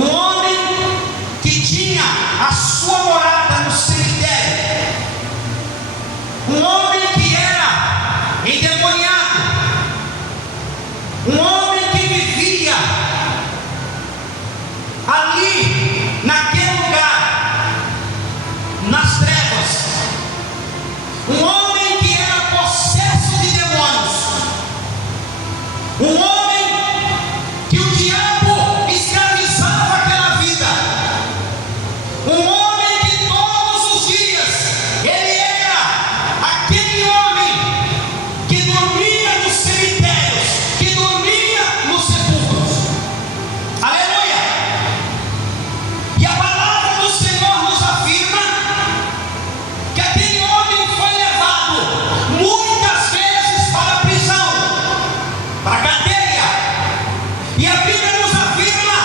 Um homem que tinha a sua morada no cemitério. Um homem que era endemoniado. Um homem que vivia ali, naquele lugar, nas trevas. Um homem que era possesso de demônios. Um homem que o diabo escravizava aquela vida. Um homem que todos os dias ele era aquele homem que dormia nos cemitérios, que dormia nos sepulcros. Aleluia! E a palavra do Senhor nos afirma que aquele homem foi levado muitas vezes para a prisão, para a cadeia. E a Bíblia nos afirma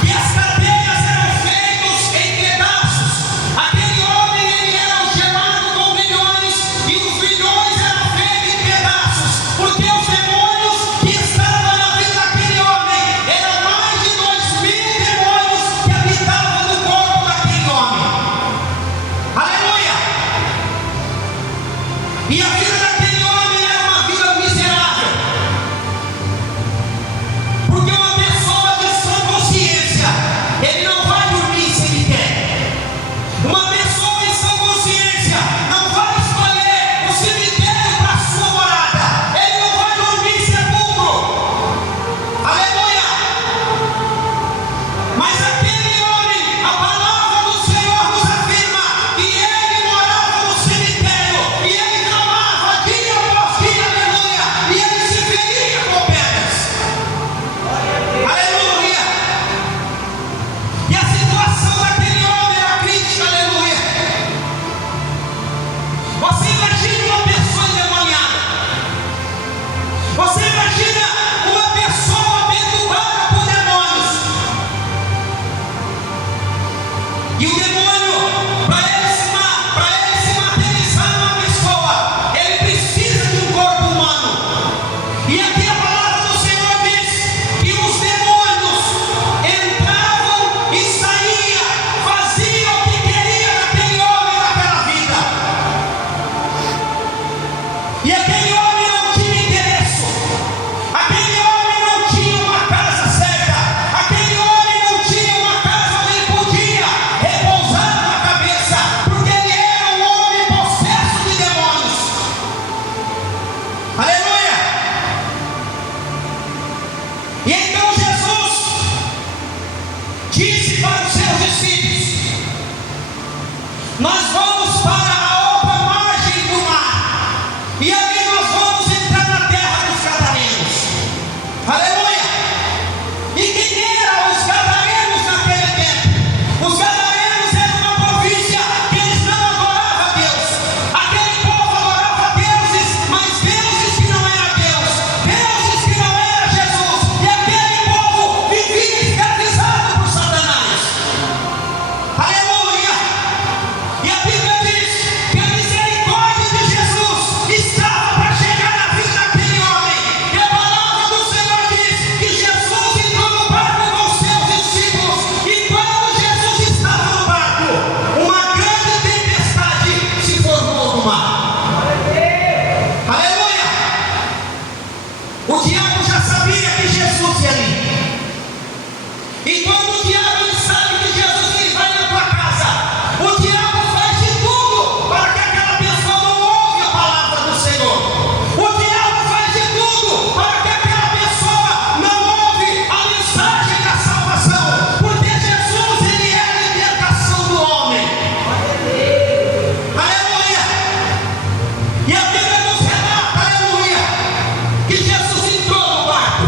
que as cadeias eram feitas em pedaços. Aquele homem ele era algemado com grilhões, e os grilhões eram feitos em pedaços, porque os demônios que estavam na vida daquele homem eram mais de 2.000 demônios que habitavam no corpo daquele homem. Aleluia! E a vida daquele homem era uma vida miserável, porque uma pessoa de sã consciência, ele não vai dormir em cemitério. Uma pessoa em sã consciência não vai escolher o cemitério para a sua morada. Ele não vai dormir em sepulcro. Aleluia! Mas aquele homem, a palavra do Senhor nos afirma que ele morava no cemitério, e ele clamava dia após dia, aleluia, e ele se feria com pedras. Aleluia! E a situação daquele homem era crítica, aleluia. Você imagina uma pessoa endemoniada. Você imagina uma pessoa perturbada por demônios. E o demônio, para ele se materializar numa pessoa, ele precisa de um corpo humano. E aqui a palavra do Senhor diz que os demônios entravam e saíam, faziam o que queria daquele homem naquela vida. E aquele homem não tinha endereço. Aquele homem não tinha uma casa certa. Aquele homem não tinha uma casa onde ele podia repousar na cabeça, porque ele era um homem possesso de demônios. Aleluia! E então Jesus disse para os seus discípulos: nós vamos para a outra margem do mar, e ali nós vamos entrar na terra dos gadarenos. Aleluia! E quem eram os gadarenos naquele tempo? Os gadarenos eram uma província que eles não adoravam a Deus. Aquele povo adorava deuses, mas deuses que não eram Deus, deuses que não eram Jesus. E aquele povo vivia escravizado por Satanás. Aleluia! E a Bíblia diz que a misericórdia de Jesus estava para chegar na vida daquele homem. E a palavra do Senhor diz que Jesus entrou no barco com os seus discípulos. E quando Jesus estava no barco, uma grande tempestade se formou no mar. Aleluia! O diabo já sabia que Jesus ia ali. E quando o diabo ele sabe que Jesus ele vai na tua casa, o diabo faz de tudo para que aquela pessoa não ouve a palavra do Senhor. O diabo faz de tudo para que aquela pessoa não ouve a mensagem da salvação, porque Jesus ele é a libertação do homem. Aleluia! E a Bíblia nos relata, aleluia, que Jesus entrou no barco.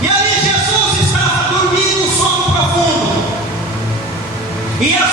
E ali Jesus estava dormindo um sono profundo. E a